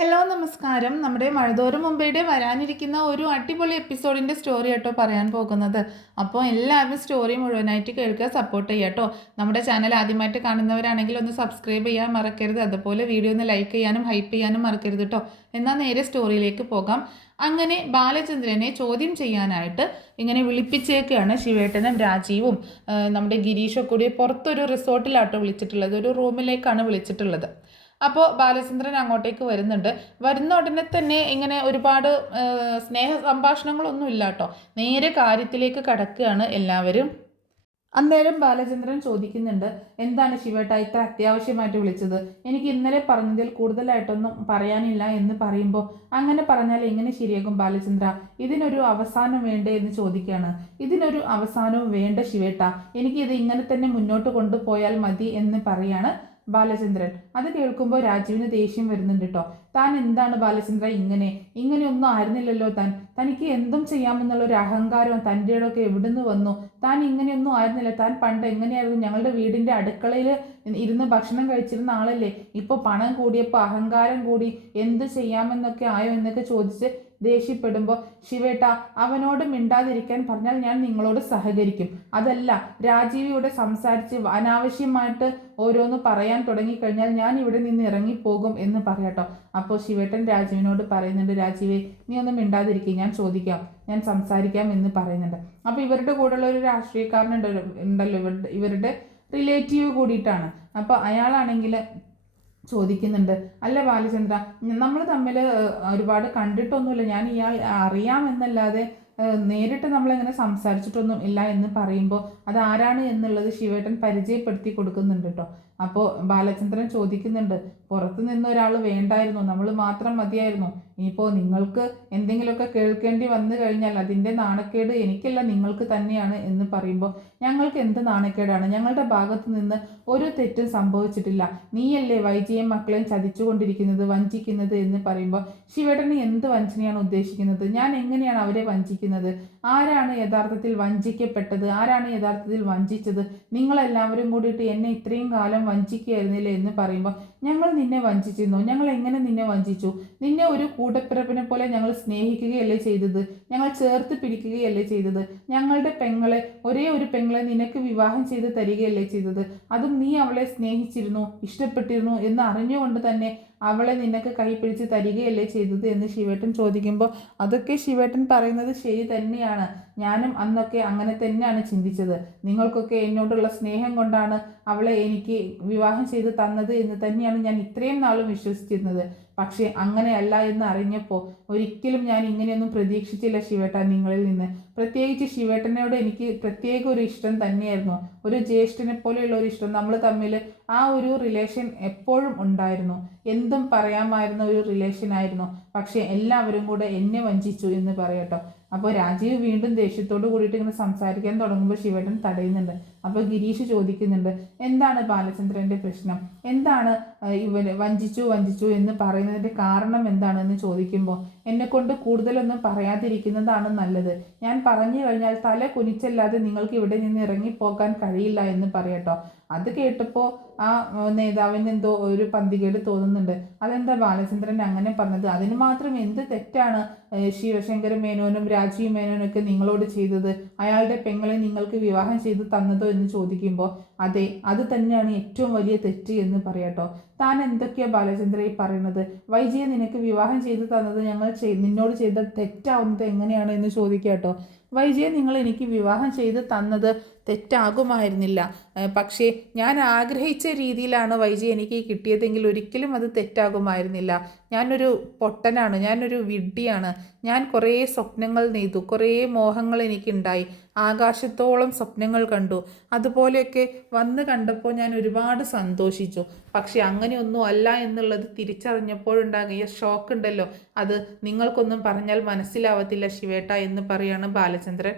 Hello നമസ്കാരം. നമ്മുടെ മഴതോറും മുമ്പേടെ വരാനിരിക്കുന്ന ഒരു അടിപൊളി എപ്പിസോഡിൻ്റെ സ്റ്റോറി കേട്ടോ പറയാൻ പോകുന്നത്. അപ്പോൾ എല്ലാവരും സ്റ്റോറി മുഴുവനായിട്ട് കേൾക്കുക, സപ്പോർട്ട് ചെയ്യുക കേട്ടോ. നമ്മുടെ ചാനൽ ആദ്യമായിട്ട് കാണുന്നവരാണെങ്കിൽ ഒന്ന് സബ്സ്ക്രൈബ് ചെയ്യാൻ മറക്കരുത്. അതുപോലെ വീഡിയോ ഒന്ന് ലൈക്ക് ചെയ്യാനും ഹൈപ്പ് ചെയ്യാനും മറക്കരുത് കേട്ടോ. എന്നാൽ നേരെ സ്റ്റോറിയിലേക്ക് പോകാം. അങ്ങനെ ബാലചന്ദ്രനെ ചോദ്യം ചെയ്യാനായിട്ട് ഇങ്ങനെ വിളിപ്പിച്ചേക്കാണ് ശിവേട്ടനും രാജീവും നമ്മുടെ ഗിരീഷൊക്കെ കൂടി പുറത്തൊരു റിസോർട്ടിലാട്ടോ വിളിച്ചിട്ടുള്ളത്. ഒരു റൂമിലേക്കാണ് വിളിച്ചിട്ടുള്ളത്. അപ്പോൾ ബാലചന്ദ്രൻ അങ്ങോട്ടേക്ക് വരുന്നുണ്ട്. വരുന്ന ഉടനെ തന്നെ ഇങ്ങനെ ഒരുപാട് സ്നേഹ സംഭാഷണങ്ങളൊന്നും ഇല്ല കേട്ടോ. നേരെ കാര്യത്തിലേക്ക് കടക്കുകയാണ് എല്ലാവരും. അന്നേരം ബാലചന്ദ്രൻ ചോദിക്കുന്നുണ്ട്, എന്താണ് ശിവേട്ട ഇത്ര അത്യാവശ്യമായിട്ട് വിളിച്ചത്? എനിക്ക് ഇന്നലെ പറഞ്ഞതിൽ കൂടുതലായിട്ടൊന്നും പറയാനില്ല എന്ന് പറയുമ്പോൾ, അങ്ങനെ പറഞ്ഞാൽ എങ്ങനെ ശരിയാകും ബാലചന്ദ്ര? ഇതിനൊരു അവസാനം വേണ്ടേ എന്ന് ചോദിക്കുകയാണ്. ഇതിനൊരു അവസാനവും വേണ്ട ശിവേട്ട, എനിക്കിത് ഇങ്ങനെ തന്നെ മുന്നോട്ട് കൊണ്ടുപോയാൽ മതി എന്ന് പറയാണ് ബാലചന്ദ്രൻ. അത് കേൾക്കുമ്പോൾ രാജീവിന് ദേഷ്യം വരുന്നുണ്ട് കേട്ടോ. താൻ എന്താണ് ബാലചന്ദ്ര ഇങ്ങനെയൊന്നും ആയിരുന്നില്ലല്ലോ തനിക്ക് എന്തും ചെയ്യാമെന്നുള്ള ഒരു അഹങ്കാരവും തൻ്റെ ഇടമൊക്കെ എവിടുന്ന് വന്നു? താൻ ഇങ്ങനെയൊന്നും ആയിരുന്നില്ല. താൻ പണ്ട് എങ്ങനെയായിരുന്നു? ഞങ്ങളുടെ വീടിൻ്റെ അടുക്കളയിൽ ഇരുന്ന് ഭക്ഷണം കഴിച്ചിരുന്ന ആളല്ലേ? ഇപ്പോൾ പണം കൂടിയപ്പോൾ അഹങ്കാരം കൂടി എന്ത് ചെയ്യാമെന്നൊക്കെ ആയോ എന്നൊക്കെ ചോദിച്ച് ദേഷ്യപ്പെടുമ്പോൾ, ശിവേട്ട അവനോട് മിണ്ടാതിരിക്കാൻ പറഞ്ഞാൽ ഞാൻ നിങ്ങളോട് സഹകരിക്കും. അതല്ല, രാജീവിയോട് സംസാരിച്ച് അനാവശ്യമായിട്ട് ഓരോന്ന് പറയാൻ തുടങ്ങിക്കഴിഞ്ഞാൽ ഞാൻ ഇവിടെ നിന്ന് ഇറങ്ങിപ്പോകും എന്ന് പറയാട്ടോ. അപ്പോൾ ശിവേട്ടൻ രാജീവിനോട് പറയുന്നുണ്ട്, രാജീവേ നീ ഒന്നും മിണ്ടാതിരിക്കുക, ഞാൻ ചോദിക്കാം, ഞാൻ സംസാരിക്കാം എന്ന് പറയുന്നുണ്ട്. അപ്പോൾ ഇവരുടെ കൂടെയുള്ള ഒരു രാഷ്ട്രീയക്കാരനുണ്ടല്ലോ, ഇവരുടെ റിലേറ്റീവ് കൂടിയിട്ടാണ്. അപ്പോൾ അയാളാണെങ്കിൽ ചോദിക്കുന്നുണ്ട്, അല്ല ബാലചന്ദ്ര, നമ്മൾ തമ്മിൽ ഒരുപാട് കണ്ടിട്ടൊന്നുമില്ല, ഞാൻ ഇയാൾ അറിയാമെന്നല്ലാതെ നേരിട്ട് നമ്മളെങ്ങനെ സംസാരിച്ചിട്ടൊന്നും ഇല്ല എന്ന് പറയുമ്പോൾ അത് ആരാണ് എന്നുള്ളത് ശിവേട്ടൻ പരിചയപ്പെടുത്തി കൊടുക്കുന്നുണ്ട് കേട്ടോ. അപ്പോൾ ബാലചന്ദ്രൻ ചോദിക്കുന്നുണ്ട്, പുറത്തു നിന്ന് ഒരാൾ വേണ്ടായിരുന്നു, നമ്മൾ മാത്രം മതിയായിരുന്നു. ഇനിയിപ്പോൾ നിങ്ങൾക്ക് എന്തെങ്കിലുമൊക്കെ കേൾക്കേണ്ടി വന്നു കഴിഞ്ഞാൽ അതിൻ്റെ നാണക്കേട് എനിക്കല്ല നിങ്ങൾക്ക് തന്നെയാണ് എന്ന് പറയുമ്പോൾ, ഞങ്ങൾക്ക് എന്ത് നാണക്കേടാണ്? ഞങ്ങളുടെ ഭാഗത്ത് നിന്ന് ഒരു തെറ്റും സംഭവിച്ചിട്ടില്ല. നീയല്ലേ വൈജിയും മക്കളെയും ചതിച്ചുകൊണ്ടിരിക്കുന്നത്, വഞ്ചിക്കുന്നത് എന്ന് പറയുമ്പോൾ, ശിവേട്ടന് എന്ത് വഞ്ചനയാണ് ഉദ്ദേശിക്കുന്നത്? ഞാൻ എങ്ങനെയാണ് അവരെ വഞ്ചിക്കുന്നത്? ആരാണ് യഥാർത്ഥത്തിൽ വഞ്ചിക്കപ്പെട്ടത്? ആരാണ് യഥാർത്ഥത്തിൽ വഞ്ചിച്ചത്? നിങ്ങളെല്ലാവരും കൂടിയിട്ട് എന്നെ ഇത്രയും കാലം വഞ്ചിക്കുകയായിരുന്നില്ലേ എന്ന് പറയുമ്പോൾ, ഞങ്ങൾ നിന്നെ വഞ്ചിച്ചിരുന്നു. ഞങ്ങൾ എങ്ങനെ നിന്നെ വഞ്ചിച്ചു? നിന്നെ ഒരു കൂടപ്പിറപ്പിനെ പോലെ ഞങ്ങൾ സ്നേഹിക്കുകയല്ലേ ചെയ്തത്? ഞങ്ങൾ ചേർത്ത് പിടിക്കുകയല്ലേ ചെയ്തത്? ഞങ്ങളുടെ പെങ്ങളെ, ഒരേ ഒരു പെങ്ങളെ നിനക്ക് വിവാഹം ചെയ്ത് തരികയല്ലേ ചെയ്തത്? അതും നീ അവളെ സ്നേഹിച്ചിരുന്നു, ഇഷ്ടപ്പെട്ടിരുന്നു എന്ന് അറിഞ്ഞുകൊണ്ട് തന്നെ അവളെ നിനക്ക് കൈപിടിച്ച് തരികയല്ലേ ചെയ്തത് എന്ന് ശിവേട്ടൻ ചോദിക്കുമ്പോൾ, അതൊക്കെ ശിവേട്ടൻ പറയുന്നത് ശരി തന്നെയാണ്. ഞാനും അന്നൊക്കെ അങ്ങനെ തന്നെയാണ് ചിന്തിച്ചത്. നിങ്ങൾക്കൊക്കെ എന്നോടുള്ള സ്നേഹം കൊണ്ടാണ് അവളെ എനിക്ക് വിവാഹം ചെയ്ത് തന്നത് എന്ന് തന്നെയാണ് ഞാൻ ഇത്രയും നാളും വിശ്വസിച്ചിരുന്നത്. പക്ഷേ അങ്ങനെയല്ല എന്ന് അറിഞ്ഞപ്പോൾ ഒരിക്കലും ഞാൻ ഇങ്ങനെയൊന്നും പ്രതീക്ഷിച്ചില്ല ശിവേട്ട നിങ്ങളിൽ നിന്ന്. പ്രത്യേകിച്ച് ശിവേട്ടനോട് എനിക്ക് പ്രത്യേക ഒരു ഇഷ്ടം തന്നെയായിരുന്നു, ഒരു ജ്യേഷ്ഠനെ പോലെയുള്ള ഒരു ഇഷ്ടം. നമ്മൾ തമ്മിൽ ആ ഒരു റിലേഷൻ എപ്പോഴും ഉണ്ടായിരുന്നു. എന്തും പറയാമായിരുന്ന ഒരു റിലേഷൻ ആയിരുന്നു. പക്ഷേ എല്ലാവരും കൂടെ എന്നെ വഞ്ചിച്ചു എന്ന് പറയട്ടോ. അപ്പോൾ രാജീവ് വീണ്ടും ദേഷ്യത്തോട് കൂടിയിട്ട് ഇങ്ങനെ സംസാരിക്കാൻ തുടങ്ങുമ്പോൾ ശിവേട്ടൻ തടയുന്നുണ്ട്. അപ്പോൾ ഗിരീഷ് ചോദിക്കുന്നുണ്ട്, എന്താണ് ബാലചന്ദ്രൻ്റെ പ്രശ്നം? എന്താണ് ഇവർ വഞ്ചിച്ചു എന്ന് പറയുന്നതിൻ്റെ കാരണം എന്താണെന്ന് ചോദിക്കുമ്പോൾ, എന്നെക്കൊണ്ട് കൂടുതലൊന്നും പറയാതിരിക്കുന്നതാണ് നല്ലത്. ഞാൻ പറഞ്ഞു കഴിഞ്ഞാൽ തല കുനിച്ചല്ലാതെ നിങ്ങൾക്ക് ഇവിടെ നിന്ന് ഇറങ്ങിപ്പോകാൻ കഴിയില്ല എന്ന് പറയട്ടോ. അത് കേട്ടപ്പോൾ ആ നേതാവിന് എന്തോ ഒരു പന്തികേട് തോന്നുന്നുണ്ട്. അതെന്താ ബാലചന്ദ്രൻ അങ്ങനെ പറഞ്ഞത്? അതിന് മാത്രം എന്ത് തെറ്റാണ് ശിവശങ്കര മേനോനും രാജീവ് മേനോനൊക്കെ നിങ്ങളോട് ചെയ്തത്? അയാളുടെ പെങ്ങളെ നിങ്ങൾക്ക് വിവാഹം ചെയ്ത് തന്നതോ എന്ന് ചോദിക്കുമ്പോൾ, അതെ, അത് തന്നെയാണ് ഏറ്റവും വലിയ തെറ്റ് എന്ന് പറയട്ടോ. താൻ എന്തൊക്കെയാ ബാലചന്ദ്ര ഈ പറയുന്നത്? വൈജിയെ നിനക്ക് വിവാഹം ചെയ്ത് തന്നത് ഞങ്ങൾ നിന്നോട് ചെയ്ത തെറ്റാവുന്നത് എങ്ങനെയാണ് എന്ന് ചോദിക്കാട്ടോ. വൈജിയെ നിങ്ങൾ എനിക്ക് വിവാഹം ചെയ്ത് തന്നത് തെറ്റാകുമായിരുന്നില്ല, പക്ഷേ ഞാൻ ആഗ്രഹിച്ച രീതിയിലാണ് വൈജി എനിക്ക് കിട്ടിയതെങ്കിൽ ഒരിക്കലും അത് തെറ്റാകുമായിരുന്നില്ല. ഞാനൊരു പൊട്ടനാണ്, ഞാനൊരു വിഡ്ഢിയാണ്. ഞാൻ കുറേ സ്വപ്നങ്ങൾ നെയ്തു, കുറേ മോഹങ്ങൾ എനിക്കുണ്ടായി, ആകാശത്തോളം സ്വപ്നങ്ങൾ കണ്ടു. അതുപോലെയൊക്കെ വന്ന് കണ്ടപ്പോൾ ഞാൻ ഒരുപാട് സന്തോഷിച്ചു. പക്ഷെ അങ്ങനെയൊന്നും അല്ല എന്നുള്ളത് തിരിച്ചറിഞ്ഞപ്പോഴുണ്ടാകിയ ഷോക്ക് ഉണ്ടല്ലോ, അത് നിങ്ങൾക്കൊന്നും പറഞ്ഞാൽ മനസ്സിലാവത്തില്ല ശിവേട്ട എന്ന് പറയാണ് ബാലചന്ദ്രൻ.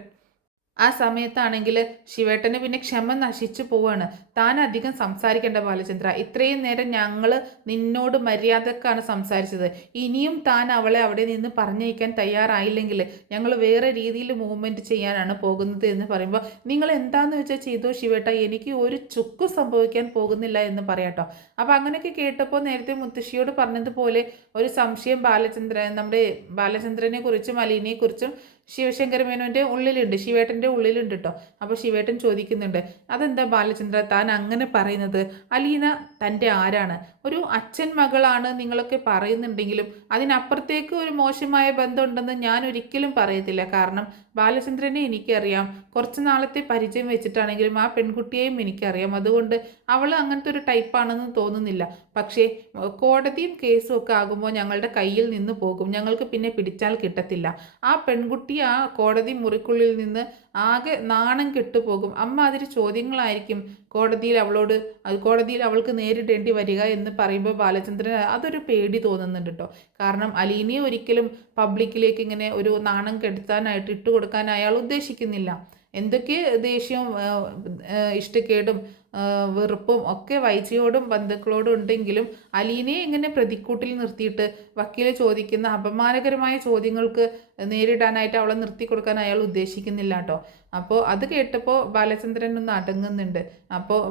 ആ സമയത്താണെങ്കിൽ ശിവേട്ടന് പിന്നെ ക്ഷമ നശിച്ചു പോവാണ്. താൻ അധികം സംസാരിക്കേണ്ട ബാലചന്ദ്ര, ഇത്രയും നേരം ഞങ്ങൾ നിന്നോട് മര്യാദക്കാണ് സംസാരിച്ചത്. ഇനിയും താൻ അവളെ അവിടെ നിന്ന് പറഞ്ഞയക്കാൻ തയ്യാറായില്ലെങ്കിൽ ഞങ്ങൾ വേറെ രീതിയിൽ മൂവ്മെൻറ്റ് ചെയ്യാനാണ് പോകുന്നത് എന്ന് പറയുമ്പോൾ, നിങ്ങൾ എന്താന്ന് വെച്ചാൽ ചെയ്തോ ശിവേട്ട, എനിക്ക് ഒരു ചുക്കും സംഭവിക്കാൻ പോകുന്നില്ല എന്ന് പറയാട്ടോ. അപ്പോൾ അങ്ങനെയൊക്കെ കേട്ടപ്പോൾ നേരത്തെ മുത്തശ്ശിയോട് പറഞ്ഞതുപോലെ ഒരു സംശയം നമ്മുടെ ബാലചന്ദ്രനെ കുറിച്ചും അലീനയെ കുറിച്ചും ശിവശങ്കര മേനോൻ്റെ ഉള്ളിലുണ്ട്, ശിവേട്ടൻ്റെ ഉള്ളിലുണ്ട് കേട്ടോ. അപ്പോൾ ശിവേട്ടൻ ചോദിക്കുന്നുണ്ട്, അതെന്താ ബാലചന്ദ്ര താൻ അങ്ങനെ പറയുന്നത്? അലീന തൻ്റെ ആരാണ്? ഒരു അച്ഛൻ മകളാണ് നിങ്ങളൊക്കെ പറയുന്നുണ്ടെങ്കിലും അതിനപ്പുറത്തേക്ക് ഒരു മോശമായ ബന്ധമുണ്ടെന്ന് ഞാൻ ഒരിക്കലും പറയത്തില്ല. കാരണം ബാലചന്ദ്രനെ എനിക്കറിയാം, കുറച്ച് നാളത്തെ പരിചയം വെച്ചിട്ടാണെങ്കിലും ആ പെൺകുട്ടിയെയും എനിക്കറിയാം. അതുകൊണ്ട് അവൾ അങ്ങനത്തെ ഒരു ടൈപ്പാണെന്ന് തോന്നുന്നില്ല. പക്ഷേ കോടതിയും കേസും ഒക്കെ ആകുമ്പോൾ ഞങ്ങളുടെ കയ്യിൽ നിന്ന് പോകും, ഞങ്ങൾക്ക് പിന്നെ പിടിച്ചാൽ കിട്ടത്തില്ല. ആ പെൺകുട്ടി ആ കോടതി മുറിക്കുള്ളിൽ നിന്ന് ആകെ നാണം കെട്ടുപോകും. അമ്മ അതിന് ചോദ്യങ്ങളായിരിക്കും കോടതിയിൽ അവൾക്ക് നേരിടേണ്ടി വരിക എന്ന് പറയുമ്പോൾ ബാലചന്ദ്രൻ അതൊരു പേടി തോന്നുന്നുണ്ട് കേട്ടോ. കാരണം അലീനയെ ഒരിക്കലും പബ്ലിക്കിലേക്ക് ഇങ്ങനെ ഒരു നാണം കെടുത്താനായിട്ട് ഇട്ടുകൊടുക്കാൻ അയാൾ ഉദ്ദേശിക്കുന്നില്ല. എന്തൊക്കെ ദേഷ്യവും ഇഷ്ടക്കേടും വെറുപ്പും ഒക്കെ വൈജിയോടും ബന്ധുക്കളോടും ഉണ്ടെങ്കിലും അലീനയെ ഇങ്ങനെ പ്രതിക്കൂട്ടിൽ നിർത്തിയിട്ട് വക്കീല് ചോദിക്കുന്ന അപമാനകരമായ ചോദ്യങ്ങൾക്ക് നേരിടാനായിട്ട് അവളെ നിർത്തി കൊടുക്കാൻ അയാൾ ഉദ്ദേശിക്കുന്നില്ല കേട്ടോ. അപ്പോൾ അത് കേട്ടപ്പോൾ ബാലചന്ദ്രൻ ഒന്ന് അടങ്ങുന്നുണ്ട്. അപ്പോൾ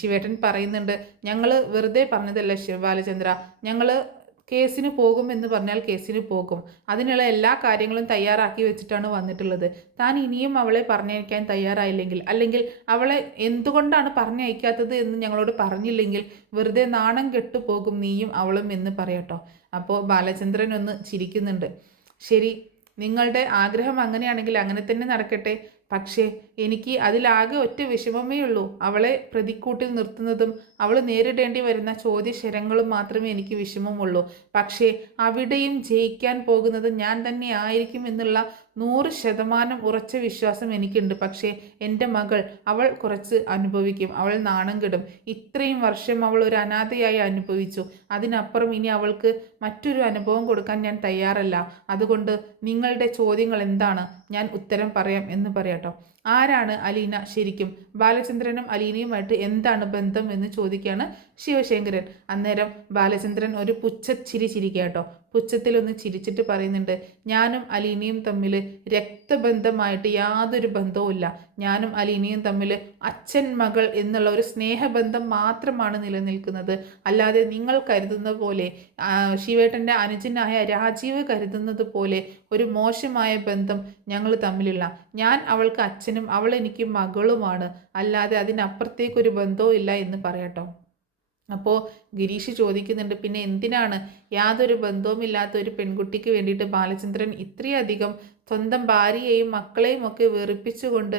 ശിവേട്ടൻ പറയുന്നുണ്ട്, ഞങ്ങൾ വെറുതെ പറഞ്ഞതല്ല ബാലചന്ദ്ര, ഞങ്ങൾ കേസിന് പോകും എന്ന് പറഞ്ഞാൽ കേസിന് പോകും. അതിനുള്ള എല്ലാ കാര്യങ്ങളും തയ്യാറാക്കി വെച്ചിട്ടാണ് വന്നിട്ടുള്ളത്. താൻ ഇനിയും അവളെ പറഞ്ഞയക്കാൻ തയ്യാറായില്ലെങ്കിൽ, അല്ലെങ്കിൽ അവളെ എന്തുകൊണ്ടാണ് പറഞ്ഞയക്കാത്തത് എന്ന് ഞങ്ങളോട് പറഞ്ഞില്ലെങ്കിൽ വെറുതെ നാണം കെട്ടു പോകും നീയും അവളും എന്ന് പറയട്ടോ. അപ്പോൾ ബാലചന്ദ്രൻ ഒന്ന് ചിരിക്കുന്നുണ്ട്. ശരി, നിങ്ങളുടെ ആഗ്രഹം അങ്ങനെയാണെങ്കിൽ അങ്ങനെ തന്നെ നടക്കട്ടെ. പക്ഷേ എനിക്ക് അതിലാകെ ഒറ്റ വിഷമമേ ഉള്ളൂ. അവളെ പ്രതിക്കൂട്ടിൽ നിർത്തുന്നതും അവൾ നേരിടേണ്ടി വരുന്ന ചോദ്യശരങ്ങളും മാത്രമേ എനിക്ക് വിഷമമുള്ളൂ. പക്ഷേ അവിടെയും ജയിക്കാൻ പോകുന്നത് ഞാൻ തന്നെ ആയിരിക്കും എന്നുള്ള 100% ഉറച്ച വിശ്വാസം എനിക്കുണ്ട്. പക്ഷേ എൻ്റെ മകൾ, അവൾ കുറച്ച് അനുഭവിക്കും, അവൾ നാണം കെടും. ഇത്രയും വർഷം അവൾ ഒരു അനാഥയായി അനുഭവിച്ചു. അതിനപ്പുറം ഇനി അവൾക്ക് മറ്റൊരു അനുഭവം കൊടുക്കാൻ ഞാൻ തയ്യാറല്ല. അതുകൊണ്ട് നിങ്ങളുടെ ചോദ്യങ്ങൾ എന്താണ്, ഞാൻ ഉത്തരം പറയാം എന്ന് പറയാട്ടോ. ആരാണ് അലീന ശരിക്കും? ബാലചന്ദ്രനും അലീനയുമായിട്ട് എന്താണ് ബന്ധം എന്ന് ചോദിക്കുകയാണ് ശിവശങ്കരൻ. അന്നേരം ബാലചന്ദ്രൻ ഒരു പുച്ഛച്ചിരി ചിരിക്കാട്ടോ. പുച്ഛത്തിലൊന്ന് ചിരിച്ചിട്ട് പറയുന്നുണ്ട്, ഞാനും അലീനയും തമ്മിൽ രക്തബന്ധമായിട്ട് യാതൊരു ബന്ധവുമില്ല. ഞാനും അലീനയും തമ്മിൽ അച്ഛൻ മകൾ എന്നുള്ള ഒരു സ്നേഹബന്ധം മാത്രമാണ് നിലനിൽക്കുന്നത്. അല്ലാതെ നിങ്ങൾ കരുതുന്ന പോലെ, ശിവേട്ടൻ്റെ അനുജനായ രാജീവ് കരുതുന്നത് പോലെ ഒരു മോശമായ ബന്ധം ഞങ്ങൾ തമ്മിലില്ല. ഞാൻ അവൾക്ക് അച്ഛനും അവൾ എനിക്ക് മകളുമാണ്. അല്ലാതെ അതിനപ്പുറത്തേക്കൊരു ബന്ധവും ഇല്ല എന്ന് പറയട്ടോ. അപ്പോൾ ഗിരീഷ് ചോദിക്കുന്നുണ്ട്, പിന്നെ എന്തിനാണ് യാതൊരു ബന്ധവുമില്ലാത്ത ഒരു പെൺകുട്ടിക്ക് വേണ്ടിയിട്ട് ബാലചന്ദ്രൻ ഇത്രയധികം സ്വന്തം ഭാര്യയെയും മക്കളെയും ഒക്കെ വെറുപ്പിച്ചുകൊണ്ട്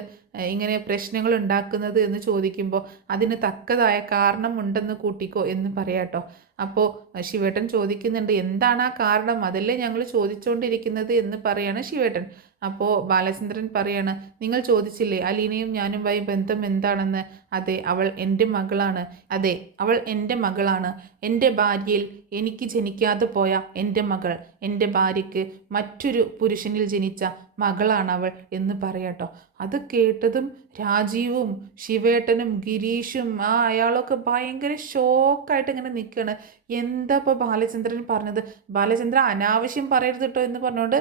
ഇങ്ങനെ പ്രശ്നങ്ങൾ ഉണ്ടാക്കുന്നത് എന്ന് ചോദിക്കുമ്പോൾ അതിന് തക്കതായ കാരണമുണ്ടെന്ന് കൂട്ടിക്കോ എന്ന് പറയാട്ടോ. അപ്പോൾ ശിവേട്ടൻ ചോദിക്കുന്നുണ്ട്, എന്താണ് ആ കാരണം? അതല്ലേ ഞങ്ങൾ ചോദിച്ചുകൊണ്ടിരിക്കുന്നത് എന്ന് പറയാണ് ശിവേട്ടൻ. അപ്പോൾ ബാലചന്ദ്രൻ പറയാണ്, നിങ്ങൾ ചോദിച്ചില്ലേ അലീനയും ഞാനുമായി ബന്ധം എന്താണെന്ന്? അതെ, അവൾ എൻ്റെ മകളാണ്. അതെ, അവൾ എൻ്റെ മകളാണ്. എൻ്റെ ഭാര്യയിൽ എനിക്ക് ജനിക്കാതെ പോയ എൻ്റെ മകൾ, എൻ്റെ ഭാര്യയ്ക്ക് മറ്റൊരു പുരുഷനിൽ ജനിച്ച മകളാണവൾ എന്ന് പറയാട്ടോ. അത് കേട്ടതും രാജീവും ശിവേട്ടനും ഗിരീഷും അയാളൊക്കെ ഭയങ്കര ഷോക്കായിട്ട് ഇങ്ങനെ നിൽക്കുകയാണ്. എന്താ ഇപ്പോൾ ബാലചന്ദ്രൻ പറഞ്ഞത്? ബാലചന്ദ്ര അനാവശ്യം പറയരുത് കേട്ടോ എന്ന് പറഞ്ഞുകൊണ്ട്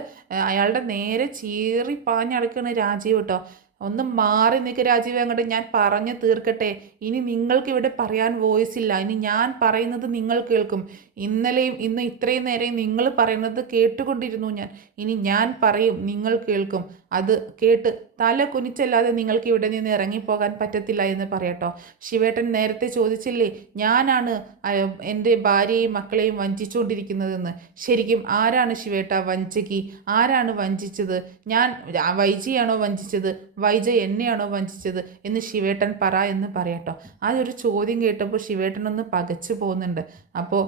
അയാളുടെ നേരെ ചീറി പാഞ്ഞടക്കുകയാണ് രാജീവ് കേട്ടോ. ഒന്ന് മാറി നിൽക്കുക രാജീവ്, അങ്ങോട്ട് ഞാൻ പറഞ്ഞു തീർക്കട്ടെ. ഇനി നിങ്ങൾക്ക് ഇവിടെ പറയാൻ വോയിസ് ഇല്ല. ഇനി ഞാൻ പറയുന്നത് നിങ്ങൾ കേൾക്കും. ഇന്നലെയും ഇന്ന് ഇത്രയും നേരം നിങ്ങൾ പറയുന്നത് കേട്ടുകൊണ്ടിരുന്നു ഞാൻ. ഇനി ഞാൻ പറയും, നിങ്ങൾ കേൾക്കും. അത് കേട്ട് തല കുനിച്ചല്ലാതെ നിങ്ങൾക്ക് ഇവിടെ നിന്ന് ഇറങ്ങിപ്പോകാൻ പറ്റത്തില്ല എന്ന് പറയട്ടോ. ശിവേട്ടൻ നേരത്തെ ചോദിച്ചില്ലേ, ഞാനാണ് എൻ്റെ ഭാര്യയെയും മക്കളെയും വഞ്ചിച്ചുകൊണ്ടിരിക്കുന്നതെന്ന്. ശരിക്കും ആരാണ് ശിവേട്ട വഞ്ചകി? ആരാണ് വഞ്ചിച്ചത്? ഞാൻ വൈജിയാണോ വഞ്ചിച്ചത്? വൈജ എന്നെയാണോ വഞ്ചിച്ചത് എന്ന് ശിവേട്ടൻ പറ എന്ന് പറയട്ടോ. ആ ഒരു ചോദ്യം കേട്ടപ്പോൾ ശിവേട്ടനൊന്ന് പകച്ചു പോകുന്നുണ്ട്. അപ്പോൾ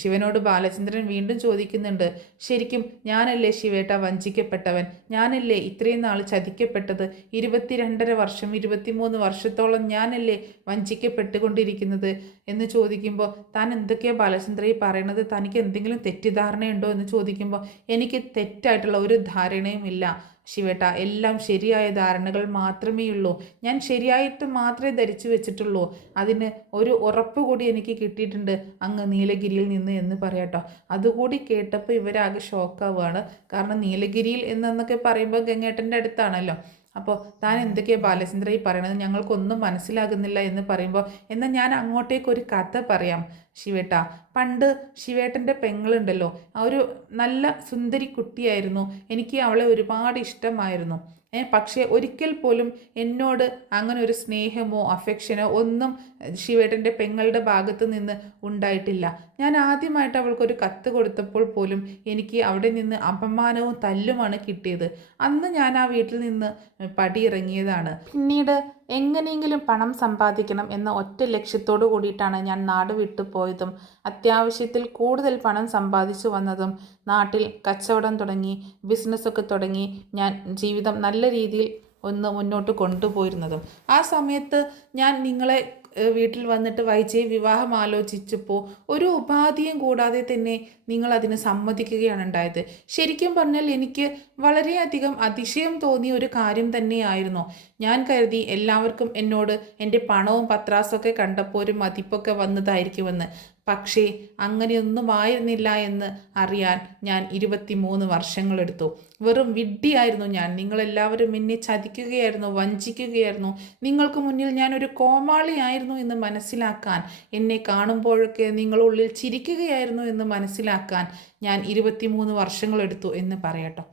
ശിവനോട് ബാലചന്ദ്രൻ വീണ്ടും ചോദിക്കുന്നുണ്ട്, ശരിക്കും ഞാനല്ലേ ശിവേട്ട വഞ്ചിക്കപ്പെട്ടവൻ? ഞാനല്ലേ ഇത്രയും നാൾ ചതിക്കപ്പെട്ടത്? 22.5 വർഷം 23 വർഷത്തോളം ഞാനല്ലേ വഞ്ചിക്കപ്പെട്ടുകൊണ്ടിരിക്കുന്നത് എന്ന് ചോദിക്കുമ്പോൾ, താൻ എന്തൊക്കെയാണ് ബാലചന്ദ്രയെ പറയണത്? തനിക്ക് എന്തെങ്കിലും തെറ്റിദ്ധാരണയുണ്ടോ എന്ന് ചോദിക്കുമ്പോൾ, എനിക്ക് തെറ്റായിട്ടുള്ള ഒരു ധാരണയും ഇല്ല ശിവേട്ട, എല്ലാം ശരിയായ ധാരണകൾ മാത്രമേ ഉള്ളൂ. ഞാൻ ശരിയായിട്ട് മാത്രമേ ധരിച്ചു വെച്ചിട്ടുള്ളൂ. അതിന് ഒരു ഉറപ്പ് കൂടി എനിക്ക് കിട്ടിയിട്ടുണ്ട് അങ്ങ് നീലഗിരിയിൽ നിന്ന് എന്ന് പറയാട്ടോ. അതുകൂടി കേട്ടപ്പോൾ ഇവരാകെ ഷോക്കാവുകയാണ്. കാരണം നീലഗിരിയിൽ എന്നൊക്കെ പറയുമ്പോൾ ഗംഗേട്ടൻ്റെ അടുത്താണല്ലോ. അപ്പോൾ താൻ എന്തൊക്കെയാണ് ബാലചന്ദ്ര ഈ പറയണത്, ഞങ്ങൾക്കൊന്നും മനസ്സിലാകുന്നില്ല എന്ന് പറയുമ്പോൾ, എന്നാൽ ഞാൻ അങ്ങോട്ടേക്ക് ഒരു കഥ പറയാം ശിവേട്ട. പണ്ട് ശിവേട്ടൻ്റെ പെങ്ങളുണ്ടല്ലോ, ആ ഒരു നല്ല സുന്ദരി കുട്ടിയായിരുന്നു. എനിക്ക് അവളെ ഒരുപാട് ഇഷ്ടമായിരുന്നു. പക്ഷേ ഒരിക്കൽ പോലും എന്നോട് അങ്ങനെ ഒരു സ്നേഹമോ അഫെക്ഷനോ ഒന്നും ശിവേട്ടൻ്റെ പെങ്ങളുടെ ഭാഗത്ത് നിന്ന് ഉണ്ടായിട്ടില്ല. ഞാൻ ആദ്യമായിട്ട് അവൾക്കൊരു കത്ത് കൊടുത്തപ്പോൾ പോലും എനിക്ക് അവിടെ നിന്ന് അപമാനവും തല്ലുമാണ് കിട്ടിയത്. അന്ന് ഞാൻ ആ വീട്ടിൽ നിന്ന് പടിയിറങ്ങിയതാണ്. പിന്നീട് എങ്ങനെയെങ്കിലും പണം സമ്പാദിക്കണം എന്ന ഒറ്റ ലക്ഷ്യത്തോടു കൂടിയിട്ടാണ് ഞാൻ നാട് വിട്ടു പോയതും അത്യാവശ്യത്തിൽ കൂടുതൽ പണം സമ്പാദിച്ചു വന്നതും നാട്ടിൽ കച്ചവടം തുടങ്ങി ബിസിനസ്സൊക്കെ തുടങ്ങി ഞാൻ ജീവിതം നല്ല രീതിയിൽ ഒന്ന് മുന്നോട്ട് കൊണ്ടുപോയിരുന്നതും. ആ സമയത്ത് ഞാൻ നിങ്ങളെ വീട്ടിൽ വന്നിട്ട് വൈജയെ വിവാഹം ആലോചിച്ചപ്പോൾ ഒരു ഉപാധിയും കൂടാതെ തന്നെ നിങ്ങൾ അതിന് സമ്മതിക്കുകയാണ് ഉണ്ടായത്. ശരിക്കും പറഞ്ഞാൽ എനിക്ക് വളരെയധികം അതിശയം തോന്നിയ ഒരു കാര്യം തന്നെയായിരുന്നു. ഞാൻ കരുതി എല്ലാവർക്കും എന്നോട് എൻ്റെ പണവും പത്രാസൊക്കെ കണ്ടപ്പോൾ ഒരു മതിപ്പൊക്കെ വന്നതായിരിക്കുമെന്ന്. പക്ഷേ അങ്ങനെയൊന്നും ആയിരുന്നില്ല എന്ന് അറിയാൻ ഞാൻ 23 വർഷങ്ങളെടുത്തു. വെറും വിഡ്ഢിയായിരുന്നു ഞാൻ. നിങ്ങളെല്ലാവരും എന്നെ ചതിക്കുകയായിരുന്നു, വഞ്ചിക്കുകയായിരുന്നു. നിങ്ങൾക്ക് മുന്നിൽ ഞാനൊരു കോമാളിയായിരുന്നു എന്ന് മനസ്സിലാക്കാൻ, എന്നെ കാണുമ്പോഴൊക്കെ നിങ്ങളുള്ളിൽ ചിരിക്കുകയായിരുന്നു എന്ന് മനസ്സിലാക്കാൻ ഞാൻ 23 വർഷങ്ങളെടുത്തു എന്ന് പറയട്ടോ.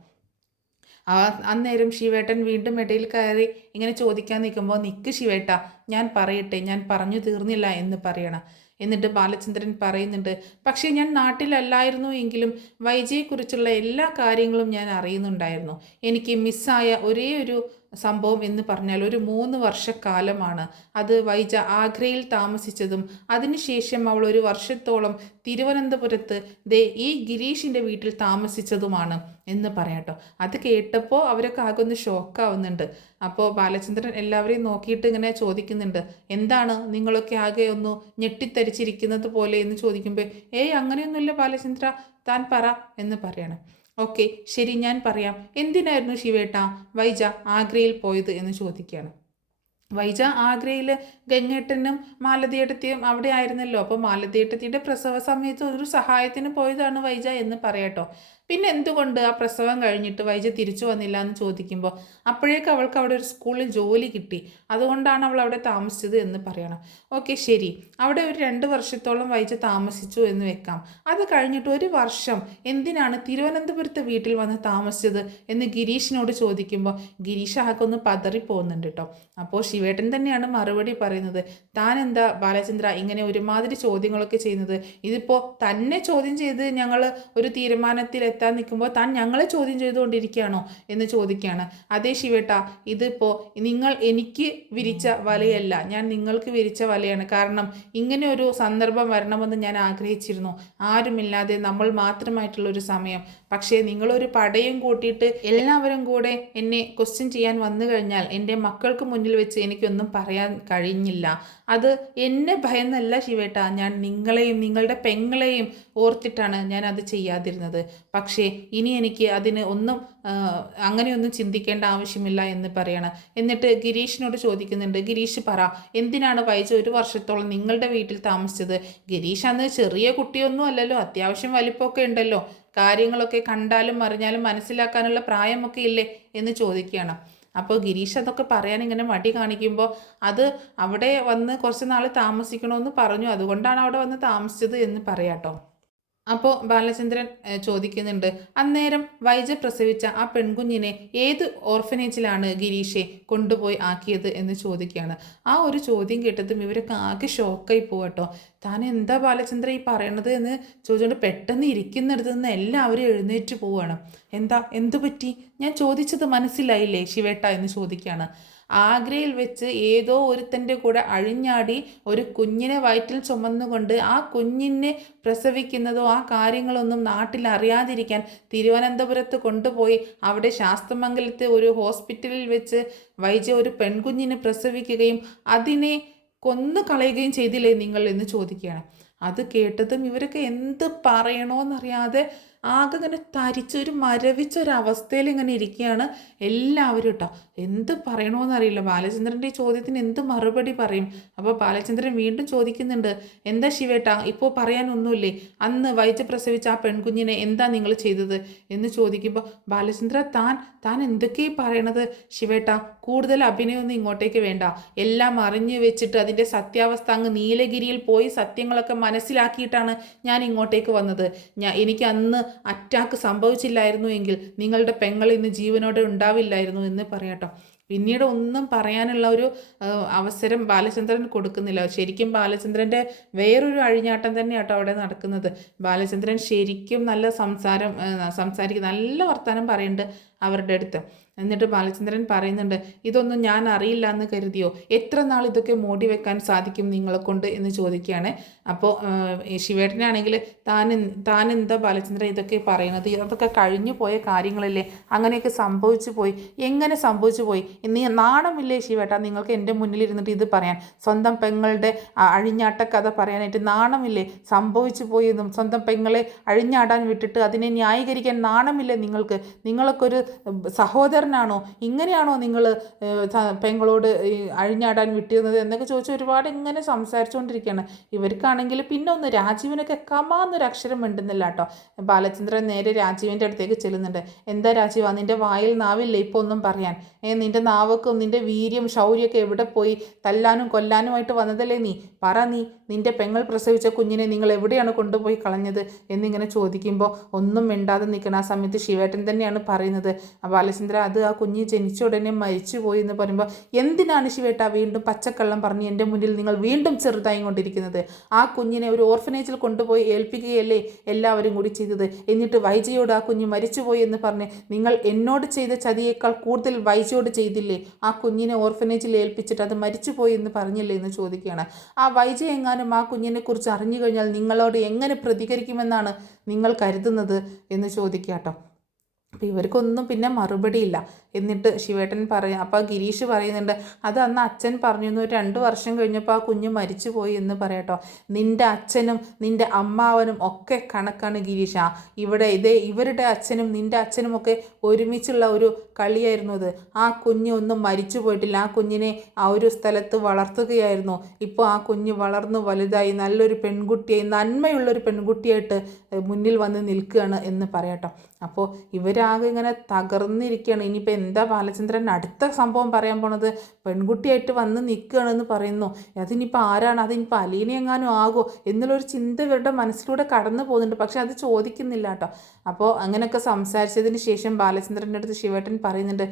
അന്നേരം ശിവേട്ടൻ വീണ്ടും ഇടയിൽ കയറി ഇങ്ങനെ ചോദിക്കാൻ നിൽക്കുമ്പോൾ, നിക്ക് ശിവേട്ട, ഞാൻ പറയട്ടെ, ഞാൻ പറഞ്ഞു തീർന്നില്ല എന്ന് പറയണം. എന്നിട്ട് ബാലചന്ദ്രൻ പറയുന്നുണ്ട്, പക്ഷേ ഞാൻ നാട്ടിലല്ലായിരുന്നു എങ്കിലും വൈജയെക്കുറിച്ചുള്ള എല്ലാ കാര്യങ്ങളും ഞാൻ അറിയുന്നുണ്ടായിരുന്നു. എനിക്ക് മിസ്സായ ഒരേ ഒരു സംഭവം എന്ന് പറഞ്ഞാൽ ഒരു 3 വർഷക്കാലമാണ്. അത് വൈജ ആഗ്രയിൽ താമസിച്ചതും അതിനുശേഷം അവൾ ഒരു വർഷത്തോളം തിരുവനന്തപുരത്ത് ഈ ഗിരീഷിൻ്റെ വീട്ടിൽ താമസിച്ചതുമാണ് എന്ന് പറയാട്ടോ. അത് കേട്ടപ്പോൾ അവരൊക്കെ ആകെ ഒന്ന് ഷോക്കാവുന്നുണ്ട്. അപ്പോൾ ബാലചന്ദ്രൻ എല്ലാവരെയും നോക്കിയിട്ട് ഇങ്ങനെ ചോദിക്കുന്നുണ്ട്, എന്താണ് നിങ്ങളൊക്കെ ആകെ ഒന്ന് ഞെട്ടിത്തരിച്ചിരിക്കുന്നത് പോലെ എന്ന് ചോദിക്കുമ്പോൾ, അങ്ങനെയൊന്നുമില്ല ബാലചന്ദ്ര, താൻ പറ എന്ന് പറയണം. ഓക്കെ ശരി, ഞാൻ പറയാം. എന്തിനായിരുന്നു ശിവേട്ട വൈജ ആഗ്രയിൽ പോയത് എന്ന് ചോദിക്കുകയാണ്. വൈജ ആഗ്രയിൽ ഗംഗേട്ടനും മാലതിയേട്ടത്തിയും അവിടെ ആയിരുന്നല്ലോ. അപ്പോൾ മാലതിയേട്ടത്തിയുടെ പ്രസവ സമയത്ത് ഒരു സഹായത്തിന് പോയതാണ് വൈജ എന്ന് പറയാട്ടോ. പിന്നെ എന്തുകൊണ്ട് ആ പ്രസവം കഴിഞ്ഞിട്ട് വൈജ തിരിച്ചു വന്നില്ല എന്ന് ചോദിക്കുമ്പോൾ, അപ്പോഴേക്ക് അവൾക്ക് അവിടെ ഒരു സ്കൂളിൽ ജോലി കിട്ടി, അതുകൊണ്ടാണ് അവൾ അവിടെ താമസിച്ചത് എന്ന് പറയണം. ഓക്കെ ശരി, അവിടെ ഒരു 2 വർഷത്തോളം വൈജ താമസിച്ചു എന്ന് വെക്കാം. അത് കഴിഞ്ഞിട്ട് ഒരു വർഷം എന്തിനാണ് തിരുവനന്തപുരത്ത് വീട്ടിൽ വന്ന് താമസിച്ചത് എന്ന് ഗിരീഷിനോട് ചോദിക്കുമ്പോൾ ഗിരീഷ് ആകെ ഒന്ന് പതറിപ്പോകുന്നുണ്ട് കേട്ടോ. അപ്പോൾ ശിവേട്ടൻ തന്നെയാണ് മറുപടി പറയുന്നത്, താൻ എന്താ ബാലചന്ദ്ര ഇങ്ങനെ ഒരുമാതിരി ചോദ്യങ്ങളൊക്കെ ചെയ്യുന്നത്? ഇതിപ്പോൾ തന്നെ ചോദ്യം ചെയ്ത് ഞങ്ങൾ ഒരു തീരുമാനത്തിലെത്താൻ നിൽക്കുമ്പോൾ താൻ ഞങ്ങളെ ചോദ്യം ചെയ്തുകൊണ്ടിരിക്കുകയാണോ എന്ന് ചോദിക്കുകയാണ്. അതേ ശിവേട്ട, ഇതിപ്പോൾ നിങ്ങൾ എനിക്ക് വിരിച്ച വലയല്ല, ഞാൻ നിങ്ങൾക്ക് വിരിച്ച വലയാണ്. കാരണം ഇങ്ങനെ ഒരു സന്ദർഭം വരണമെന്ന് ഞാൻ ആഗ്രഹിച്ചിരുന്നു. ആരുമില്ലാതെ നമ്മൾ മാത്രമായിട്ടുള്ളൊരു സമയം. പക്ഷേ നിങ്ങളൊരു പടയും കൂട്ടിയിട്ട് എല്ലാവരും കൂടെ എന്നെ ക്വസ്റ്റ്യൻ ചെയ്യാൻ വന്നു കഴിഞ്ഞാൽ എൻ്റെ മക്കൾക്ക് മുന്നിൽ വെച്ച് എനിക്കൊന്നും പറയാൻ കഴിഞ്ഞില്ല. അത് എന്നെ ഭയന്നല്ല ശിവേട്ട, ഞാൻ നിങ്ങളെയും നിങ്ങളുടെ പെങ്ങളെയും ഓർത്തിട്ടാണ് ഞാൻ അത് ചെയ്യാതിരുന്നത്. പക്ഷേ ഇനി എനിക്ക് അതിന് ഒന്നും അങ്ങനെയൊന്നും ചിന്തിക്കേണ്ട ആവശ്യമില്ല എന്ന് പറയണം. എന്നിട്ട് ഗിരീഷിനോട് ചോദിക്കുന്നുണ്ട്, ഗിരീഷ് പറ, എന്തിനാണ് വൈജ 1 വർഷത്തോളം നിങ്ങളുടെ വീട്ടിൽ താമസിച്ചത്? ഗിരീഷ് അന്ന് ചെറിയ കുട്ടിയൊന്നും അല്ലല്ലോ, അത്യാവശ്യം വലിപ്പമൊക്കെ ഉണ്ടല്ലോ, കാര്യങ്ങളൊക്കെ കണ്ടാലും അറിഞ്ഞാലും മനസ്സിലാക്കാനുള്ള പ്രായമൊക്കെ ഇല്ലേ എന്ന് ചോദിക്കുകയാണ്. അപ്പോൾ ഗിരീഷ് അതൊക്കെ പറയാൻ ഇങ്ങനെ മടി കാണിക്കുമ്പോൾ, അത് അവിടെ വന്ന് കുറച്ച് നാൾ താമസിക്കണമെന്ന് പറഞ്ഞു, അതുകൊണ്ടാണ് അവിടെ വന്ന് താമസിച്ചത് എന്ന് പറയാട്ടോ. അപ്പോൾ ബാലചന്ദ്രൻ ചോദിക്കുന്നുണ്ട്, അന്നേരം വൈജ പ്രസവിച്ച ആ പെൺകുഞ്ഞിനെ ഏത് ഓർഫനേജിലാണ് ഗിരീഷെ കൊണ്ടുപോയി ആക്കിയത് എന്ന് ചോദിക്കുകയാണ്. ആ ഒരു ചോദ്യം കേട്ടതും ഇവരൊക്കെ ആകെ ഷോക്കായി പോകട്ടോ. താൻ എന്താ ബാലചന്ദ്ര ഈ പറയണത് എന്ന് ചോദിച്ചുകൊണ്ട് പെട്ടെന്ന് ഇരിക്കുന്നിടത്ത് നിന്ന് എല്ലാവരും എഴുന്നേറ്റ് പോവുകയാണ്. എന്തു പറ്റി? ഞാൻ ചോദിച്ചത് മനസ്സിലായില്ലേ ശിവേട്ട എന്ന് ചോദിക്കുകയാണ്. ആഗ്രയിൽ വെച്ച് ഏതോ ഒരുത്തൻ്റെ കൂടെ അഴിഞ്ഞാടി ഒരു കുഞ്ഞിനെ വയറ്റിൽ ചുമന്നുകൊണ്ട് ആ കുഞ്ഞിനെ പ്രസവിക്കുന്നതോ ആ കാര്യങ്ങളൊന്നും നാട്ടിൽ അറിയാതിരിക്കാൻ തിരുവനന്തപുരത്ത് കൊണ്ടുപോയി അവിടെ ശാസ്തമംഗലത്തെ ഒരു ഹോസ്പിറ്റലിൽ വെച്ച് വൈജ ഒരു പെൺകുഞ്ഞിനെ പ്രസവിക്കുകയും അതിനെ കൊന്നു കളയുകയും ചെയ്തില്ലേ നിങ്ങൾ എന്ന് ചോദിക്കുകയാണ്. അത് കേട്ടതും ഇവരൊക്കെ എന്ത് പറയണോന്നറിയാതെ ആകെ ഇങ്ങനെ തരിച്ചൊരു മരവിച്ചൊരവസ്ഥയിൽ ഇങ്ങനെ ഇരിക്കുകയാണ് എല്ലാവരും കേട്ടോ. എന്ത് പറയണമെന്നറിയില്ല. ബാലചന്ദ്രൻ്റെ ഈ ചോദ്യത്തിന് എന്ത് മറുപടി പറയും? അപ്പോൾ ബാലചന്ദ്രൻ വീണ്ടും ചോദിക്കുന്നുണ്ട്, എന്താ ശിവേട്ടാ ഇപ്പോൾ പറയാനൊന്നുമില്ലേ? അന്ന് വയറ്റ് പ്രസവിച്ച ആ പെൺകുഞ്ഞിനെ എന്താ നിങ്ങൾ ചെയ്തത് എന്ന് ചോദിക്കുമ്പോൾ ബാലചന്ദ്ര താൻ എന്തൊക്കെയാണ് പറയണത് ശിവേട്ടാ? കൂടുതൽ അഭിനയമൊന്നും ഇങ്ങോട്ടേക്ക് വേണ്ട. എല്ലാം അറിഞ്ഞു വെച്ചിട്ട് അതിൻ്റെ സത്യാവസ്ഥ അങ്ങ് നീലഗിരിയിൽ പോയി സത്യങ്ങളൊക്കെ മനസ്സിലാക്കിയിട്ടാണ് ഞാൻ ഇങ്ങോട്ടേക്ക് വന്നത്. എനിക്ക് അന്ന് അറ്റാക്ക് സംഭവിച്ചില്ലായിരുന്നു എങ്കിൽ നിങ്ങളുടെ പെങ്ങൾ ഇന്ന് ജീവനോടെ ഉണ്ടാവില്ലായിരുന്നു എന്ന് പറയാട്ടോ. പിന്നീട് ഒന്നും പറയാനുള്ള ഒരു അവസരം ബാലചന്ദ്രൻ കൊടുക്കുന്നില്ല. ശരിക്കും ബാലചന്ദ്രൻ്റെ വേറൊരു അഴിഞ്ഞാട്ടം തന്നെയാട്ടോ അവിടെ നടക്കുന്നത്. ബാലചന്ദ്രൻ ശരിക്കും നല്ല സംസാരിക്കും, നല്ല വർത്തമാനം പറയുന്നുണ്ട് അവരുടെ അടുത്ത്. എന്നിട്ട് ബാലചന്ദ്രൻ പറയുന്നുണ്ട്, ഇതൊന്നും ഞാൻ അറിയില്ല എന്ന് കരുതിയോ? എത്ര നാൾ ഇതൊക്കെ മൂടി വെക്കാൻ സാധിക്കും നിങ്ങളെ കൊണ്ട് എന്ന് ചോദിക്കുകയാണ്. അപ്പോൾ ശിവേട്ടനാണെങ്കിൽ താൻ എന്താ ബാലചന്ദ്രൻ ഇതൊക്കെ പറയുന്നത്? അതൊക്കെ കഴിഞ്ഞു പോയ കാര്യങ്ങളല്ലേ, അങ്ങനെയൊക്കെ സംഭവിച്ചു പോയി. എങ്ങനെ സംഭവിച്ചു പോയി? നീ നാണമില്ലേ ശിവേട്ട നിങ്ങൾക്ക് എൻ്റെ മുന്നിൽ ഇരുന്നിട്ട് ഇത് പറയാൻ? സ്വന്തം പെങ്ങളുടെ അഴിഞ്ഞാട്ട കഥ പറയാനായിട്ട് നാണമില്ലേ? സംഭവിച്ചു പോയി എന്നും സ്വന്തം പെങ്ങളെ അഴിഞ്ഞാടാൻ വിട്ടിട്ട് അതിനെ ന്യായീകരിക്കാൻ നാണമില്ലേ നിങ്ങൾക്ക്? നിങ്ങളൊക്കെ ഒരു സഹോദരനാണോ? ഇങ്ങനെയാണോ നിങ്ങൾ പെങ്ങളോട് അഴിഞ്ഞാടാൻ വിട്ടിരുന്നത് എന്നൊക്കെ ചോദിച്ച് ഒരുപാട് ഇങ്ങനെ സംസാരിച്ചുകൊണ്ടിരിക്കുകയാണ്. ഇവർക്കാണെങ്കിൽ പിന്നെ ഒന്ന് രാജീവിനൊക്കെ കമാന്നൊരു അക്ഷരം മിണ്ടുന്നില്ല കേട്ടോ. ബാലചന്ദ്രൻ നേരെ രാജീവിൻ്റെ അടുത്തേക്ക് ചെല്ലുന്നുണ്ട്. എന്താ രാജീവ, നിൻ്റെ വായിൽ നാവില്ലേ ഇപ്പോൾ ഒന്നും പറയാൻ? നിൻ്റെ നാവക്കും നിൻ്റെ വീര്യം ശൗര്യമൊക്കെ എവിടെ പോയി? തല്ലാനും കൊല്ലാനുമായിട്ട് വന്നതല്ലേ നീ? പറ, നിൻ്റെ പെങ്ങൾ പ്രസവിച്ച കുഞ്ഞിനെ നിങ്ങൾ എവിടെയാണ് കൊണ്ടുപോയി കളഞ്ഞത് എന്നിങ്ങനെ ചോദിക്കുമ്പോൾ ഒന്നും മിണ്ടാതെ നിൽക്കണം. ആ സമയത്ത് ശിവേട്ടൻ തന്നെയാണ് പറയുന്നത്, ബാലചന്ദ്ര അത് ആ കുഞ്ഞ് ജനിച്ച ഉടനെ മരിച്ചു പോയി എന്ന് പറയുമ്പോൾ എന്തിനാണ് ശിവേട്ട വീണ്ടും പച്ചക്കള്ളം പറഞ്ഞ് എൻ്റെ മുന്നിൽ നിങ്ങൾ വീണ്ടും ചെറുതായി കൊണ്ടിരിക്കുന്നത്? ആ കുഞ്ഞിനെ ഒരു ഓർഫനേജിൽ കൊണ്ടുപോയി ഏൽപ്പിക്കുകയല്ലേ എല്ലാവരും കൂടി ചെയ്തത്? എന്നിട്ട് വൈജയോട് ആ കുഞ്ഞ് മരിച്ചുപോയി എന്ന് പറഞ്ഞ് നിങ്ങൾ എന്നോട് ചെയ്ത ചതിയേക്കാൾ കൂടുതൽ വൈജയോട് ചെയ്തില്ലേ? ആ കുഞ്ഞിനെ ഓർഫനേജിൽ ഏൽപ്പിച്ചിട്ട് അത് മരിച്ചുപോയി എന്ന് പറഞ്ഞില്ലേ എന്ന് ചോദിക്കുകയാണ്. ആ വൈജ എങ്ങാനും ആ കുഞ്ഞിനെക്കുറിച്ച് അറിഞ്ഞു കഴിഞ്ഞാൽ നിങ്ങളോട് എങ്ങനെ പ്രതികരിക്കുമെന്നാണ് നിങ്ങൾ കരുതുന്നത് എന്ന് ചോദിക്കാട്ടോ. അപ്പോൾ ഇവർക്കൊന്നും പിന്നെ മറുപടിയില്ല. എന്നിട്ട് ശിവേട്ടൻ അപ്പോൾ ഗിരീഷ് പറയുന്നുണ്ട്, അത് അന്ന് അച്ഛൻ പറഞ്ഞിരുന്നു 2 വർഷം കഴിഞ്ഞപ്പോൾ ആ കുഞ്ഞ് മരിച്ചു പോയി എന്ന് പറയാട്ടോ. നിൻ്റെ അച്ഛനും നിൻ്റെ അമ്മാവനും ഒക്കെ കണക്കാണ് ഗിരീഷ. ഇവരുടെ അച്ഛനും നിൻ്റെ അച്ഛനും ഒക്കെ ഒരുമിച്ചുള്ള ഒരു കളിയായിരുന്നു അത്. ആ കുഞ്ഞ് ഒന്നും മരിച്ചു പോയിട്ടില്ല. ആ കുഞ്ഞിനെ ആ ഒരു സ്ഥലത്ത് വളർത്തുകയായിരുന്നു. ഇപ്പോൾ ആ കുഞ്ഞ് വളർന്നു വലുതായി നല്ലൊരു പെൺകുട്ടിയായി, നന്മയുള്ളൊരു പെൺകുട്ടിയായിട്ട് മുന്നിൽ വന്ന് നിൽക്കുകയാണ് എന്ന് പറയാട്ടോ. അപ്പോൾ ഇവരാകെ ഇങ്ങനെ തകർന്നിരിക്കുകയാണ്. ഇനിയിപ്പോൾ എന്താ ബാലചന്ദ്രൻ അടുത്ത സംഭവം പറയാൻ പോണത്? പെൺകുട്ടിയായിട്ട് വന്ന് നിൽക്കുകയാണെന്ന് പറയുന്നു. അതിനിപ്പോൾ ആരാണ്? അതിനിപ്പോൾ അലീന എങ്ങാനും ആകോ എന്നുള്ളൊരു ചിന്ത ഇവരുടെ മനസ്സിലൂടെ കടന്നു പോകുന്നുണ്ട്. പക്ഷെ അത് ചോദിക്കുന്നില്ല കേട്ടോ. അപ്പോൾ അങ്ങനെയൊക്കെ സംസാരിച്ചതിന് ശേഷം ബാലചന്ദ്രൻ്റെ അടുത്ത് ശിവേട്ടൻ പറയുന്നുണ്ട്,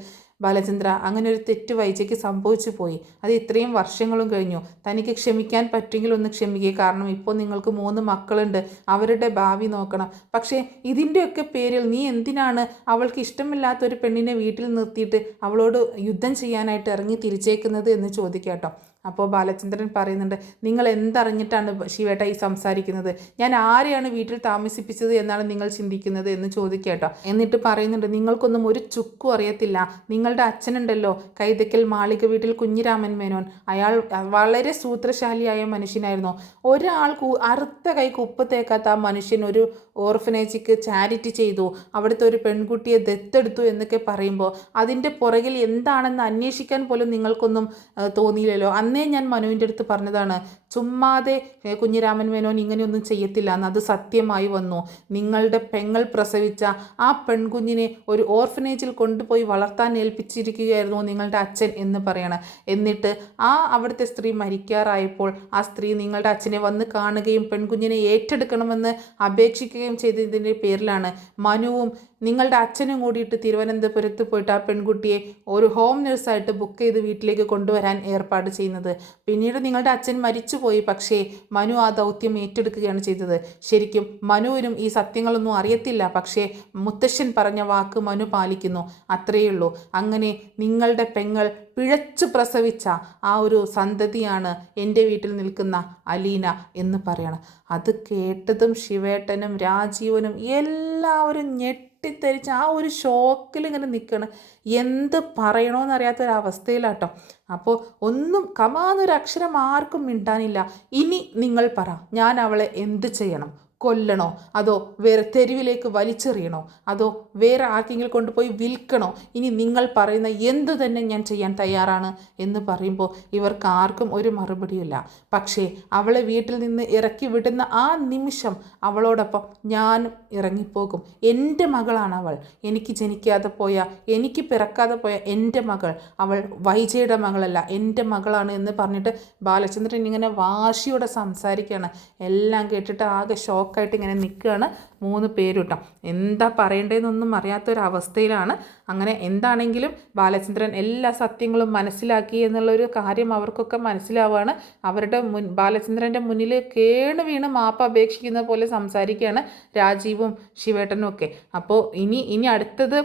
ബാലചന്ദ്ര അങ്ങനെ ഒരു തെറ്റ് വൈജയ്ക്ക് സംഭവിച്ചു പോയി. അത് ഇത്രയും വർഷങ്ങളും കഴിഞ്ഞു. തനിക്ക് ക്ഷമിക്കാൻ പറ്റുമെങ്കിൽ ഒന്ന് ക്ഷമിക്കുക. കാരണം ഇപ്പോൾ നിങ്ങൾക്ക് 3 മക്കളുണ്ട്, അവരുടെ ഭാവി നോക്കണം. പക്ഷേ ഇതിൻ്റെയൊക്കെ പേരിൽ നീ എന്തിനാണ് അവൾക്ക് ഇഷ്ടമില്ലാത്തൊരു പെണ്ണിനെ വീട്ടിൽ നിർത്തിയിട്ട് അവളോട് യുദ്ധം ചെയ്യാനായിട്ട് ഇറങ്ങി തിരിച്ചേക്കുന്നത് എന്ന് ചോദിക്കാട്ടോ. അപ്പോൾ ബാലചന്ദ്രൻ പറയുന്നുണ്ട്, നിങ്ങൾ എന്തറിഞ്ഞിട്ടാണ് ശിവേട്ട ഈ സംസാരിക്കുന്നത്? ഞാൻ ആരെയാണ് വീട്ടിൽ താമസിപ്പിച്ചത് എന്നാണ് നിങ്ങൾ ചിന്തിക്കുന്നത് എന്ന് ചോദിക്കാട്ടോ. എന്നിട്ട് പറയുന്നുണ്ട്, നിങ്ങൾക്കൊന്നും ഒരു ചുക്കും അറിയത്തില്ല. നിങ്ങളുടെ അച്ഛനുണ്ടല്ലോ കൈതക്കൽ മാളിക വീട്ടിൽ കുഞ്ഞിരാമൻ മേനോൻ, അയാൾ വളരെ സൂത്രശാലിയായ മനുഷ്യനായിരുന്നു. ഒരാൾ അറുത്ത കൈക്ക് ഉപ്പ് തേക്കാത്ത ആ മനുഷ്യൻ ഒരു ഓർഫനേജിക്ക് ചാരിറ്റി ചെയ്തു, അവിടുത്തെ ഒരു പെൺകുട്ടിയെ ദത്തെടുത്തു എന്നൊക്കെ പറയുമ്പോൾ അതിൻ്റെ പുറകിൽ എന്താണെന്ന് അന്വേഷിക്കാൻ പോലും നിങ്ങൾക്കൊന്നും തോന്നിയില്ലല്ലോ. അന്നേ ഞാൻ മനുവിൻ്റെ അടുത്ത് പറഞ്ഞതാണ്, ചുമ്മാതെ കുഞ്ഞിരാമൻ മേനോൻ ഇങ്ങനെയൊന്നും ചെയ്യത്തില്ല എന്ന്. അത് സത്യമായി വന്നു. നിങ്ങളുടെ പെങ്ങൾ പ്രസവിച്ച ആ പെൺകുഞ്ഞിനെ ഒരു ഓർഫനേജിൽ കൊണ്ടുപോയി വളർത്താൻ ഏൽപ്പിച്ചിരിക്കുകയായിരുന്നു നിങ്ങളുടെ അച്ഛൻ എന്ന് പറയണം. എന്നിട്ട് അവിടുത്തെ സ്ത്രീ മരിക്കാറായപ്പോൾ ആ സ്ത്രീ നിങ്ങളുടെ അച്ഛനെ വന്ന് കാണുകയും പെൺകുഞ്ഞിനെ ഏറ്റെടുക്കണമെന്ന് അപേക്ഷിക്കുകയും ചെയ്തതിൻ്റെ പേരിലാണ് മനുവും നിങ്ങളുടെ അച്ഛനും കൂടിയിട്ട് തിരുവനന്തപുരത്ത് പോയിട്ട് ആ പെൺകുട്ടിയെ ഒരു ഹോം നഴ്സായിട്ട് ബുക്ക് ചെയ്ത് വീട്ടിലേക്ക് കൊണ്ടുവരാൻ ഏർപ്പാട് ചെയ്യുന്നത്. പിന്നീട് നിങ്ങളുടെ അച്ഛൻ മരിച്ചുപോയി, പക്ഷേ മനു ആ ദൗത്യം ഏറ്റെടുക്കുകയാണ് ചെയ്തത്. ശരിക്കും മനുവിനും ഈ സത്യങ്ങളൊന്നും അറിയത്തില്ല, പക്ഷേ മുത്തശ്ശൻ പറഞ്ഞ വാക്ക് മനു പാലിക്കുന്നു, അത്രയേ ഉള്ളൂ. അങ്ങനെ നിങ്ങളുടെ പെങ്ങൾ പിഴച്ചു പ്രസവിച്ച ആ ഒരു സന്തതിയാണ് എൻ്റെ വീട്ടിൽ നിൽക്കുന്ന അലീന എന്ന് പറയണം. അത് കേട്ടതും ശിവേട്ടനും രാജീവനും എല്ലാവരും ഞെട്ടിത്തെറിച്ച് ആ ഒരു ഷോക്കിൽ ഇങ്ങനെ നിൽക്കണം. എന്ത് പറയണമെന്നറിയാത്തൊരവസ്ഥയിലാട്ടോ. അപ്പോൾ ഒന്നും കമാന്നൊരക്ഷരം ആർക്കും മിണ്ടാനില്ല. ഇനി നിങ്ങൾ പറ, ഞാൻ അവളെ എന്ത് ചെയ്യണം? കൊല്ലണോ, അതോ വേറെ തെരുവിലേക്ക് വലിച്ചെറിയണോ, അതോ വേറെ ആർക്കെങ്കിലും കൊണ്ടുപോയി വിൽക്കണോ, ഇനി നിങ്ങൾ പറയുന്ന എന്തു തന്നെ ഞാൻ ചെയ്യാൻ തയ്യാറാണ് എന്ന് പറയുമ്പോൾ ഇവർക്ക് ആർക്കും ഒരു മറുപടിയില്ല. പക്ഷേ അവളെ വീട്ടിൽ നിന്ന് ഇറക്കി വിടുന്ന ആ നിമിഷം അവളോടൊപ്പം ഞാനും ഇറങ്ങിപ്പോകും. എൻ്റെ മകളാണ് അവൾ, എനിക്ക് ജനിക്കാതെ പോയ, എനിക്ക് പിറക്കാതെ പോയ എൻ്റെ മകൾ, അവൾ വൈജയുടെ മകളല്ല, എൻ്റെ മകളാണ് എന്ന് പറഞ്ഞിട്ട് ബാലചന്ദ്രൻ ഇങ്ങനെ വാശിയോടെ സംസാരിക്കുകയാണ്. എല്ലാം കേട്ടിട്ട് ആകെ ഷോക്കായിട്ട് ഇങ്ങനെ നിൽക്കുകയാണ് 3 പേരും കേട്ടോ. എന്താ പറയേണ്ടതെന്നൊന്നും അറിയാത്തൊരവസ്ഥയിലാണ്. അങ്ങനെ എന്താണെങ്കിലും ബാലചന്ദ്രൻ എല്ലാ സത്യങ്ങളും മനസ്സിലാക്കി എന്നുള്ളൊരു കാര്യം അവർക്കൊക്കെ മനസ്സിലാവുകയാണ്. ബാലചന്ദ്രൻ്റെ മുന്നിൽ കേണ് വീണ് മാപ്പ് അപേക്ഷിക്കുന്ന പോലെ സംസാരിക്കുകയാണ് രാജീവും ശിവേട്ടനും ഒക്കെ. അപ്പോൾ ഇനി അടുത്തത്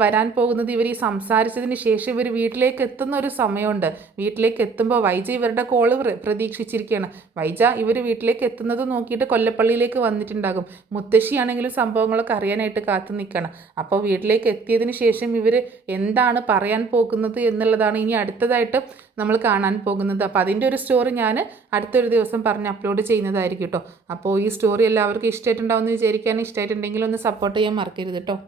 വരാൻ പോകുന്നത് ഇവർ ഈ സംസാരിച്ചതിന് ശേഷം ഇവർ വീട്ടിലേക്ക് എത്തുന്ന ഒരു സമയമുണ്ട്. വീട്ടിലേക്ക് എത്തുമ്പോൾ വൈജ ഇവരുടെ കോള് പ്രതീക്ഷിച്ചിരിക്കുകയാണ്. വൈജ ഇവർ വീട്ടിലേക്ക് എത്തുന്നത് നോക്കിയിട്ട് കൊല്ലപ്പള്ളിയിലേക്ക് വന്നിട്ടുണ്ടാകും. മുത്തശ്ശിയാണെങ്കിലും സംഭവങ്ങളൊക്കെ അറിയാനായിട്ട് കാത്തു നിൽക്കണം. അപ്പോൾ വീട്ടിലേക്ക് എത്തിയതിന് ശേഷം ഇവർ എന്താണ് പറയാൻ പോകുന്നത് എന്നുള്ളതാണ് ഇനി അടുത്തതായിട്ട് നമ്മൾ കാണാൻ പോകുന്നത്. അപ്പോൾ അതിൻ്റെ ഒരു സ്റ്റോറി ഞാൻ അടുത്തൊരു ദിവസം പറഞ്ഞ് അപ്ലോഡ് ചെയ്യുന്നതായിരിക്കും കേട്ടോ. അപ്പോൾ ഈ സ്റ്റോറി എല്ലാവർക്കും ഇഷ്ടമായിട്ടുണ്ടാവുമെന്ന് വിചാരിക്കാൻ, ഇഷ്ടമായിട്ടുണ്ടെങ്കിൽ ഒന്ന് സപ്പോർട്ട് ചെയ്യാൻ മറക്കരുത് കേട്ടോ.